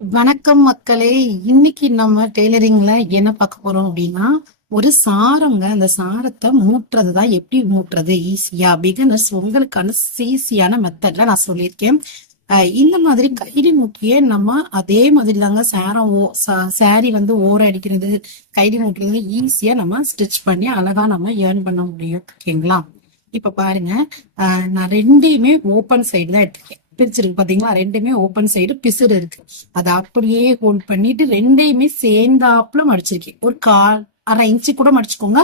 வணக்கம் மக்களே. இன்னைக்கு நம்ம டெய்லரிங்ல என்ன பார்க்க போறோம் அப்படின்னா ஒரு சாரங்க அந்த சாரத்தை மூட்டுறது தான் எப்படி மூட்டுறது? ஈஸியா பிகினர்ஸ் உங்களுக்கான ஈஸியான மெத்தட்ல நான் சொல்லியிருக்கேன். இந்த மாதிரி கைடி மூட்டியே நம்ம அதே மாதிரி தாங்க சாரம் ஓ சாரி வந்து ஓர அடிக்கிறது கைடி மூட்டுறது ஈஸியா நம்ம ஸ்டிச் பண்ணி அழகா நம்ம ஏர்ன் பண்ண முடியும். ஓகேங்களா? இப்ப பாருங்க. நான் ரெண்டையுமே ஓப்பன் சைடு தான் எடுத்திருக்கேன். பிரிச்சிருக்கு பாத்தீங்களா? ரெண்டுமே ஓப்பன் சைடு பிசுறு இருக்கு. அதை அப்படியே ஹோல்ட் பண்ணிட்டு ரெண்டையுமே சேர்ந்தாப்புல மடிச்சிருக்கேன். ஒரு கால் அரை இன்ச்சு கூட மடிச்சுக்கோங்க.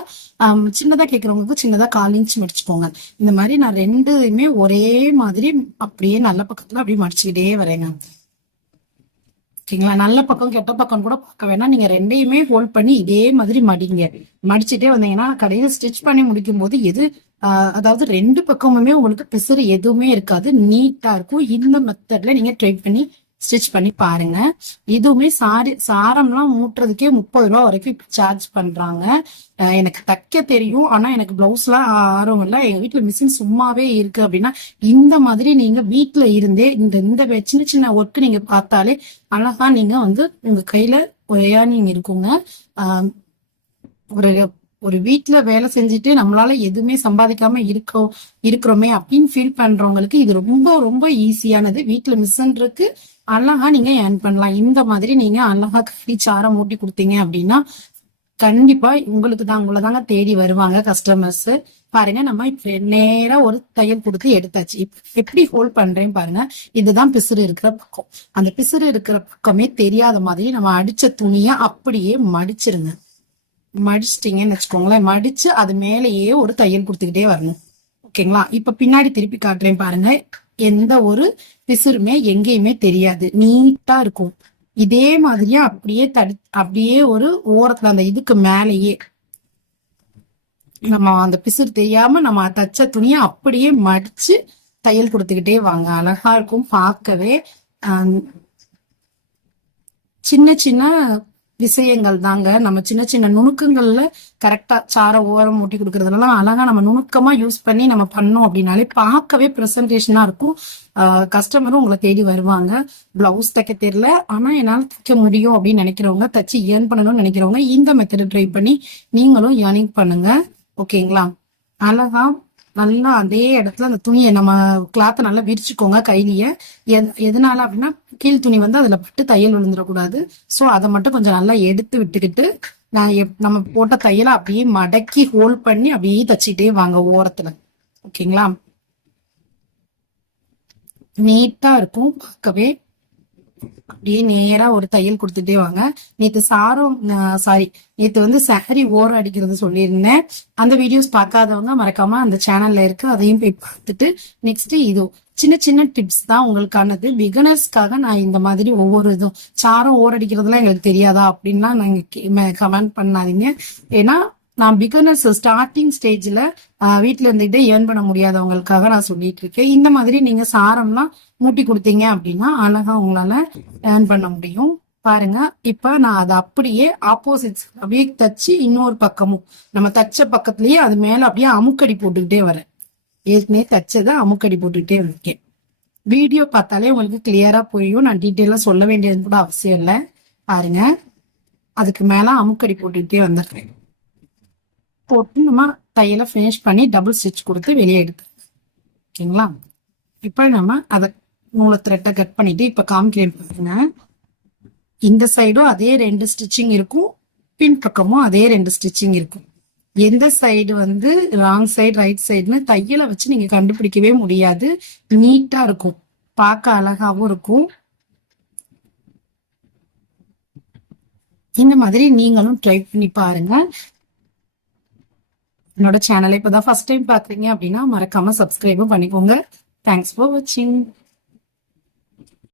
சின்னதா கேட்கறவங்களுக்கு சின்னதா கால் இன்ச் மடிச்சுக்கோங்க. இந்த மாதிரி நான் ரெண்டுமே ஒரே மாதிரி அப்படியே நல்ல பக்கத்துல அப்படியே மடிச்சுக்கிட்டே வரேங்க. ஓகேங்களா? நல்ல பக்கம் கெட்ட பக்கம் கூட பார்க்க வேணாம். நீங்க ரெண்டையுமே ஹோல்ட் பண்ணி இதே மாதிரி மடிங்க. மடிச்சுட்டே வந்தீங்கன்னா கடையில ஸ்டிச் பண்ணி முடிக்கும் போது எது அதாவது ரெண்டு பக்கமுமே உங்களுக்கு பிசுறு எதுவுமே இருக்காது. நீட்டா இருக்கும். இந்த மெத்தட்ல நீங்க ட்ரை பண்ணி ஸ்டிச் பண்ணி பாருங்க. இதுவுமே சாரி சாரம்லாம் மூட்டுறதுக்கே முப்பது ரூபா வரைக்கும் சார்ஜ் பண்றாங்க. எனக்கு தைக்க தெரியும். ஆனா எனக்கு பிளவுஸ்லாம் ஆர்வம் இல்லை. எங்க வீட்டுல மிஷின் சும்மாவே இருக்கு அப்படின்னா இந்த மாதிரி நீங்க வீட்டுல இருந்தே இந்த இந்த சின்ன சின்ன ஒர்க் நீங்க பார்த்தாலே அழகா நீங்க வந்து உங்க கையில ஒரு ஏர்னிங் இருக்குங்க ஒரு ஒரு வீட்ல வேலை செஞ்சுட்டு நம்மளால எதுவுமே சம்பாதிக்காம இருக்கோம் இருக்கிறோமே அப்படின்னு ஃபீல் பண்றவங்களுக்கு இது ரொம்ப ரொம்ப ஈஸியானது வீட்டுல மிஷின் இருக்கு அழகா நீங்க ஏர்ன் பண்ணலாம். இந்த மாதிரி நீங்க அழகா கை சாரம் மூட்டி கொடுத்தீங்க அப்படின்னா கண்டிப்பா உங்களுக்கு தான் உங்களை தாங்க தேடி வருவாங்க கஸ்டமர்ஸ் பாருங்க நம்ம இப்ப நேரா ஒரு தையல் கொடுத்து எடுத்தாச்சு. எப்படி ஹோல்ட் பண்றேன் பாருங்க. இதுதான் பிசுறு இருக்கிற பக்கம். அந்த பிசுறு இருக்கிற பக்கமே தெரியாத மாதிரி நம்ம அடிச்ச துணியை அப்படியே மடிச்சிருங்க. மடிச்சிட்டீங்கன்னு வச்சுக்கோங்களேன். மடிச்சு அது மேலேயே ஒரு தையல் கொடுத்துக்கிட்டே வரணும். ஓகேங்களா? இப்ப பின்னாடி திருப்பி காட்டுறேன் பாருங்க. எந்த ஒரு பிசுருமே எங்கேயுமே தெரியாது. நீட்டா இருக்கும். இதே மாதிரியே அப்படியே தடி அப்படியே ஒரு ஓரத்துல அந்த இதுக்கு மேலேயே நம்ம அந்த பிசுறு தெரியாம நம்ம தச்ச துணியை அப்படியே மடிச்சு தையல் கொடுத்துக்கிட்டே வாங்க. அழகா இருக்கும். பார்க்கவே ஆஹ், சின்ன சின்ன விஷயங்கள் தாங்க. நம்ம சின்ன சின்ன நுணுக்கங்கள்ல கரெக்டா சார ஓரம் மூட்டி கொடுக்கறதுலாம் அழகா நம்ம நுணுக்கமா யூஸ் பண்ணி நம்ம பண்ணோம் அப்படின்னாலே பார்க்கவே ப்ரெசன்டேஷனா இருக்கும். கஸ்டமரும் உங்களை தேடி வருவாங்க. பிளவுஸ் தைக்க தெரியல. ஆனா என்னால் தைக்க முடியும் அப்படின்னு நினைக்கிறவங்க தச்சு ஏர்ன் பண்ணணும்னு நினைக்கிறவங்க இந்த மெத்தட் ட்ரை பண்ணி நீங்களும் ஏர்னிங் பண்ணுங்க. ஓகேங்களா அழகா நல்லா அதே இடத்துல அந்த துணியை நம்ம கிளாத்தை நல்லா விரிச்சுக்கோங்க கையிலேயே. எது- எதனால அப்படின்னா கீழ் துணி வந்து அதுல பட்டு தையல் விழுந்துடக்கூடாது. சோ அதை மட்டும் கொஞ்சம் நல்லா எடுத்து விட்டுக்கிட்டு நான் எப்- நம்ம போட்ட தையலை அப்படியே மடக்கி ஹோல்ட் பண்ணி அப்படியே தச்சுக்கிட்டே வாங்க ஓரத்துல. ஓகேங்களா நீட்டா இருக்கும் பார்க்கவே. அப்படியே நேரா ஒரு தையல் கொடுத்துட்டே வாங்க. நேத்து சாரம் சாரி நேத்து வந்து சாரி ஓரம் அடிக்கிறது சொல்லியிருந்தேன். அந்த வீடியோஸ் பார்க்காதவங்க மறக்காம அந்த சேனல்ல இருக்கு. அதையும் போய் பார்த்துட்டு நெக்ஸ்ட் இது சின்ன சின்ன டிப்ஸ் தான் உங்களுக்கானது. பிகினர்ஸ்க்காக நான் இந்த மாதிரி ஒவ்வொரு இதுவும் சாரம் ஓரடிக்கிறதுலாம் எங்களுக்கு தெரியாதா? அப்படின்லாம் நாங்க கமெண்ட் பண்ணாதீங்க. ஏன்னா நான் பிகனர்ஸ் ஸ்டார்டிங் ஸ்டேஜ்ல வீட்டில் இருந்துகிட்டே ஏர்ன் பண்ண முடியாதவங்களுக்காக நான் சொல்லிட்டு இருக்கேன் இந்த மாதிரி நீங்க சாரம்லாம் மூட்டி கொடுத்தீங்க அப்படின்னா அழகா உங்களால ஏர்ன் பண்ண முடியும். பாருங்க இப்ப நான் அதை அப்படியே ஆப்போசிட் அப்படியே தச்சு இன்னொரு பக்கமும். நம்ம தச்ச பக்கத்துலயே அது மேல அப்படியே அமுக்கடி போட்டுக்கிட்டே வரேன். ஏற்கனவே தச்சதை அமுக்கடி போட்டுக்கிட்டே இருக்கேன். வீடியோ பார்த்தாலே உங்களுக்கு கிளியரா புரியும். நான் டீட்டெயிலா சொல்ல வேண்டியது கூட அவசியம் இல்லை. பாருங்க அதுக்கு மேல அமுக்கடி போட்டுக்கிட்டே வந்துடுறேன். போட்டு நம்ம தையலை ஃபினிஷ் பண்ணி டபுள் ஸ்டிச் கொடுத்து வெளியே எடுத்து. ஓகேங்களா? இப்போ நம்ம அதை நூலை த்ரெட்டை கட் பண்ணிட்டு இப்போ காமிக்கிறேன் பாருங்க இந்த சைடும் அதே ரெண்டு ஸ்டிச்சிங் இருக்கும். பின் பக்கமும் அதே ரெண்டு ஸ்டிச்சிங் இருக்கும். எந்த சைடு வந்து ராங் சைடு ரைட் சைடுன்னு தையலை வச்சு நீங்க கண்டுபிடிக்கவே முடியாது. நீட்டா இருக்கும். பார்க்க அழகாவும் இருக்கும். இந்த மாதிரி நீங்களும் ட்ரை பண்ணி பாருங்க. என்னோட சேனலை இப்பதான் ஃபர்ஸ்ட் டைம் பாக்குறீங்க அப்படின்னா மறக்காம சப்ஸ்கிரைபும் பண்ணிக்கோங்க. தேங்க்ஸ் ஃபார் வாட்சிங்